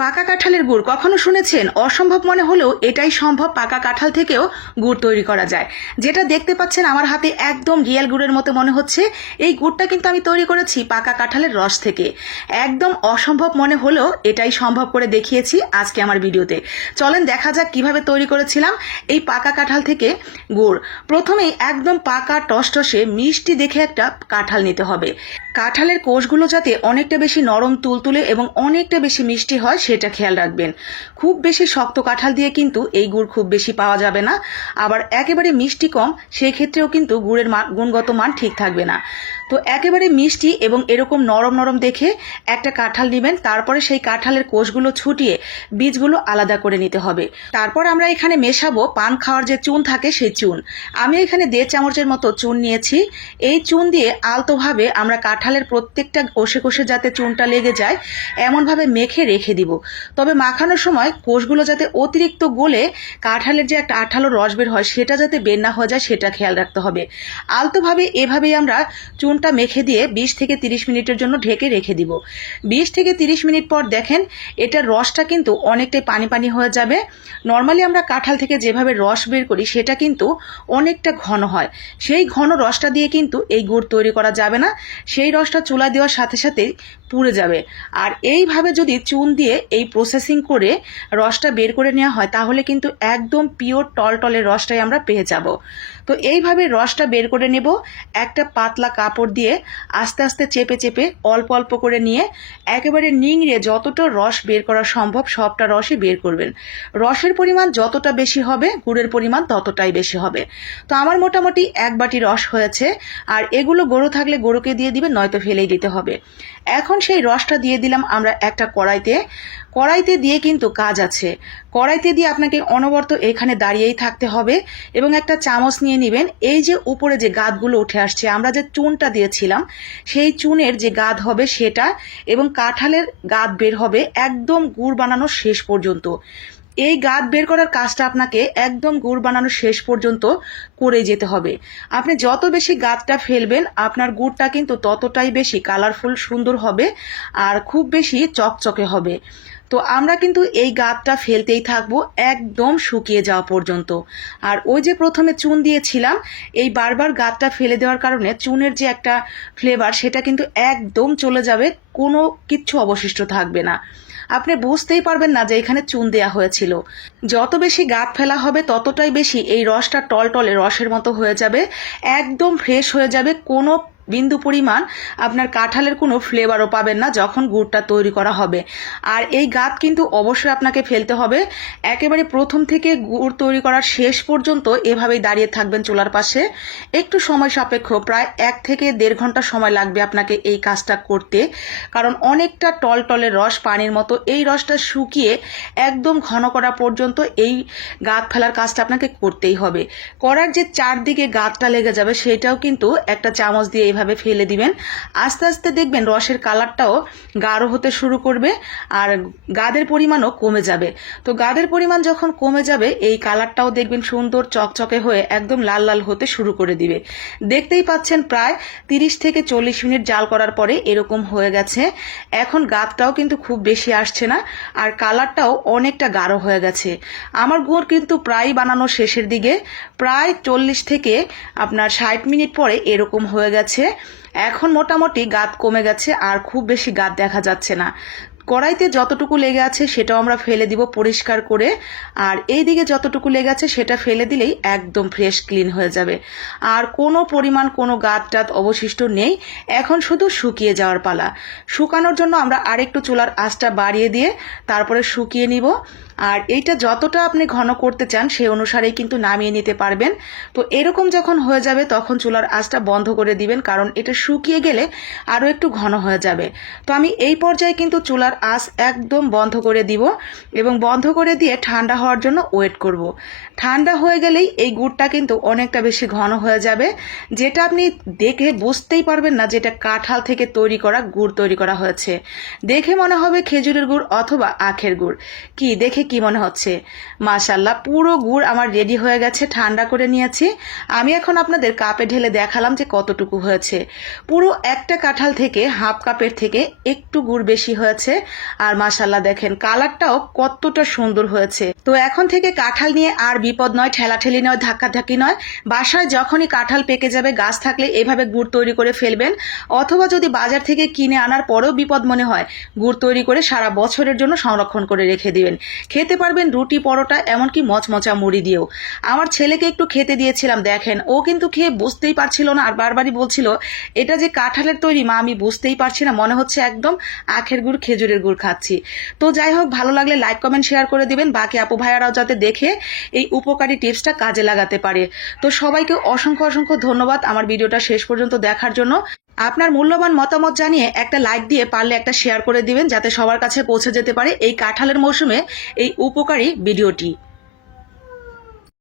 পাকা কাঁঠালের গুড় কখনো শুনেছেন? অসম্ভব মনে হলেও এটাই সম্ভব। পাকা কাঁঠাল থেকেও গুড় তৈরি করা যায়। যেটা দেখতে পাচ্ছেন আমার হাতে একদম রিয়েল গুড়ের মতো মনে হচ্ছে। এই গুড়টা কিন্তু আমি তৈরি করেছি পাকা কাঁঠালের রস থেকে। একদম অসম্ভব মনে হলেও এটাই সম্ভব করে দেখিয়েছি আজকে আমার ভিডিওতে। চলেন দেখা যাক কিভাবে তৈরি করেছিলাম এই পাকা কাঁঠাল থেকে গুড়। প্রথমেই একদম পাকা টসটসে মিষ্টি দেখে একটা কাঁঠাল নিতে হবে। কাঁঠালের কোষগুলো যাতে অনেকটা বেশি নরম তুলতুলে এবং অনেকটা বেশি মিষ্টি হয় সেটা খেয়াল রাখবেন। খুব বেশি শক্ত কাঁঠাল দিয়ে কিন্তু এই গুড় খুব বেশি পাওয়া যাবে না, আবার একেবারে মিষ্টি কম সেই ক্ষেত্রেও কিন্তু গুড়ের গুণগত মান ঠিক থাকবে না। তো একেবারে মিষ্টি এবং এরকম নরম নরম দেখে একটা কাঁঠাল নেবেন। তারপরে সেই কাঁঠালের কোষগুলো ছুটিয়ে বীজগুলো আলাদা করে নিতে হবে। তারপর আমরা এখানে মেশাবো পান খাওয়ার যে চুন থাকে সেই চুন। আমি এখানে 1.5 চামচের মতো চুন নিয়েছি। এই চুন দিয়ে আলতোভাবে আমরা কাঁঠালের প্রত্যেকটা কোষে কোষে যাতে চুনটা লেগে যায় এমনভাবে মেখে রেখে দিব। তবে মাখানোর সময় কোষগুলো যাতে অতিরিক্ত গলে কাঁঠালের যে একটা আঠালো রস বের হয় সেটা যাতে বের না হয়ে যায় সেটা খেয়াল রাখতে হবে। আলতোভাবে এভাবেই আমরা চুনটা মেখে দিয়ে 20 থেকে 30 মিনিটের জন্য ঢেকে রেখে দিব। 20 থেকে 30 মিনিট পর দেখেন এটার রসটা কিন্তু অনেকটাই পানি পানি হয়ে যাবে। নর্মালি আমরা কাঁঠাল থেকে যেভাবে রস বের করি সেটা কিন্তু অনেকটা ঘন হয়। সেই ঘন রসটা দিয়ে কিন্তু এই গুড় তৈরি করা যাবে না। সেই রসটা চুলায় দেওয়ার সাথে সাথে পুড়ে যাবে। আর এইভাবে যদি চুন দিয়ে এই প্রসেসিং করে রসটা বের করে নেওয়া হয় তাহলে কিন্তু একদম পিওর টলটলের রসটাই আমরা পেয়ে যাব। তো এইভাবে রসটা বের করে নেব। একটা পাতলা কাপড় দিয়ে আস্তে আস্তে চেপে চেপে অল্প অল্প করে নিয়ে একেবারে নিংড়ে যতটা রস বের করা সম্ভব সবটা রসই বের করবেন। রসের পরিমাণ যতটা বেশি হবে গুড়ের পরিমাণ ততটাই বেশি হবে। তো আমার মোটামুটি 1 বাটি রস হয়েছে। আর এগুলো গরু থাকলে গরুকে দিয়ে দিবেন, নয়তো ফেলেই দিতে হবে। এখন সেই রসটা দিয়ে দিলাম আমরা একটা কড়াইতে দিয়ে কিন্তু কাজ আছে। কড়াইতে দিয়ে আপনাকে অনবরত এখানে দাঁড়িয়েই থাকতে হবে এবং একটা চামচ নিয়ে নেবেন। এই যে উপরে যে গাদগুলো উঠে আসছে আমরা যে চুনটা দিয়েছিলাম সেই চুনের যে গাদ হবে সেটা এবং কাঁঠালের গাদ বের হবে একদম গুড় বানানোর শেষ পর্যন্ত। এই গাদ বের করার কাজটা আপনাকে একদম গুড় বানানোর শেষ পর্যন্ত করে যেতে হবে। আপনি যত বেশি গাদটা ফেলবেন আপনার গুড়টা কিন্তু ততটাই বেশি কালারফুল সুন্দর হবে আর খুব বেশি চকচকে হবে। তো আমরা কিন্তু এই গাদটা ফেলতেই থাকবো একদম শুকিয়ে যাওয়া পর্যন্ত। আর ওই যে প্রথমে চুন দিয়েছিলাম এই বারবার গাদটা ফেলে দেওয়ার কারণে চুনের যে একটা ফ্লেভার সেটা কিন্তু একদম চলে যাবে, কোনো কিচ্ছু অবশিষ্ট থাকবে না। আপনি বুঝতেই পারবেন না যে এখানে চুন দেয়া হয়েছিল। যত বেশি গাদ ফেলা হবে ততটাই বেশি এই রসটা টলটলে রসের মতো হয়ে যাবে, একদম ফ্রেশ হয়ে যাবে। কোনো বিন্দু পরিমাণ আপনার কাঁঠালের কোনো ফ্লেভারও পাবেন না যখন গুড়টা তৈরি করা হবে। আর এই গাদ কিন্তু অবশ্যই আপনাকে ফেলতে হবে। একেবারে প্রথম থেকে গুড় তৈরি করার শেষ পর্যন্ত এভাবেই দাঁড়িয়ে থাকবেন চুলার পাশে। একটু সময় সাপেক্ষ, প্রায় 1 থেকে 1.5 ঘন্টা সময় লাগবে আপনাকে এই কাজটা করতে, কারণ অনেকটা টলটলের রস পানির মতো। এই রসটা শুকিয়ে একদম ঘন করা পর্যন্ত এই গাদ ফেলার কাজটা আপনাকে করতেই হবে। করার যে চারদিকে গাদটা লেগে যাবে সেটাও কিন্তু একটা চামচ দিয়ে এইভাবে ফেলে দিবেন। আস্তে আস্তে দেখবেন রসের কালারটাও গাঢ় হতে শুরু করবে আর গাদের পরিমাণও কমে যাবে। তো গাদের পরিমাণ যখন কমে যাবে এই কালারটাও দেখবেন সুন্দর চকচকে হয়ে একদম লাল লাল হতে শুরু করে দিবে। দেখতেই পাচ্ছেন প্রায় 30 থেকে 40 মিনিট জাল করার পরে এরকম হয়ে গেছে। এখন গাদটাও কিন্তু খুব বেশি আসছে না আর কালারটাও অনেকটা গাঢ় হয়ে গেছে। আমার গুড় কিন্তু প্রায় বানানো শেষের দিকে, প্রায় 40 থেকে আপনার 60 মিনিট পরে এরকম হয়ে গেছে। এখন মোটামুটি গাদ কমে গেছে আর খুব বেশি গাদ দেখা যাচ্ছে না। কড়াইতে যতটুকু লেগে আছে সেটাও আমরা ফেলে দিব পরিষ্কার করে, আর এই দিকে যতটুকু লেগে আছে সেটা ফেলে দিলেই একদম ফ্রেশ ক্লিন হয়ে যাবে। আর কোনো পরিমাণ কোনো গাদ টাদ অবশিষ্ট নেই। এখন শুধু শুকিয়ে যাওয়ার পালা। শুকানোর জন্য আমরা আরেকটু চুলার আঁচটা বাড়িয়ে দিয়ে তারপরে শুকিয়ে নিব। আর এইটা যতটা আপনি ঘন করতে চান সেই অনুসারেই কিন্তু নামিয়ে নিতে পারবেন। তো এরকম যখন হয়ে যাবে তখন চুলার আঁচটা বন্ধ করে দিবেন, কারণ এটা শুকিয়ে গেলে আরও একটু ঘন হয়ে যাবে। তো আমি এই পর্যায়ে কিন্তু চুলার আঁচ একদম বন্ধ করে দিব এবং বন্ধ করে দিয়ে ঠান্ডা হওয়ার জন্য ওয়েট করব। ঠান্ডা হয়ে গেলেই এই গুড়টা কিন্তু অনেকটা বেশি ঘন হয়ে যাবে, যেটা আপনি দেখে বুঝতেই পারবেন না যেটা কাঁঠাল থেকে তৈরি করা গুড় তৈরি করা হয়েছে। দেখে মনে হবে খেজুরের গুড় অথবা আখের গুড়। কি দেখে কি মনে হচ্ছে? মাশাআল্লাহ, পুরো গুড় আমার রেডি হয়ে গেছে, ঠান্ডা করে নিয়েছি। আমি এখন আপনাদের কাপে ঢেলে দেখালাম যে কতটুকু হয়েছে। পুরো একটা কাঁঠাল থেকে হাফ কাপের থেকে একটু গুড় বেশি হয়েছে। আর মাশাআল্লাহ দেখেন কালারটাও কতটা সুন্দর হয়েছে। তো এখন থেকে কাঁঠাল নিয়ে আর বিপদ নয়, ঠেলাঠেলি নয়, ধাক্কাধাক্কি নয়। বাসায় যখনই কাঁঠাল পেকে যাবে, গাছ থাকলে এভাবে গুড় তৈরি করে ফেলবেন, অথবা যদি বাজার থেকে কিনে আনার পরেও বিপদ মনে হয়, গুড় তৈরি করে সারা বছরের জন্য সংরক্ষণ করে রেখে দিবেন। খেতে পারবেন রুটি, পরোটা, এমনকি মচমচা মুড়ি দিয়েও। আমার ছেলেকে একটু খেতে দিয়েছিলাম, দেখেন ও কিন্তু খেয়ে বুঝতেই পারছিল না, আর বারবারই বলছিল এটা যে কাঁঠালের তৈরি মা, আমি বুঝতেই পারছি না, মনে হচ্ছে একদম আখের গুড়, খেজুরের গুড় খাচ্ছি। তো যাই হোক, ভালো লাগলে লাইক কমেন্ট শেয়ার করে দিবেন, বাকি আপু ভাইয়ারাও যাতে দেখে এই উপকারী টিপসটা কাজে লাগাতে পারে। তো সবাইকে অসংখ্য অসংখ্য ধন্যবাদ আমার ভিডিওটা শেষ পর্যন্ত দেখার জন্য। আপনার মূল্যবান মতামত জানিয়ে একটা লাইক দিয়ে পারলে একটা শেয়ার করে দিবেন, যাতে সবার কাছে পৌঁছে যেতে পারে এই কাঁঠালের মৌসুমে এই উপকারী ভিডিওটি।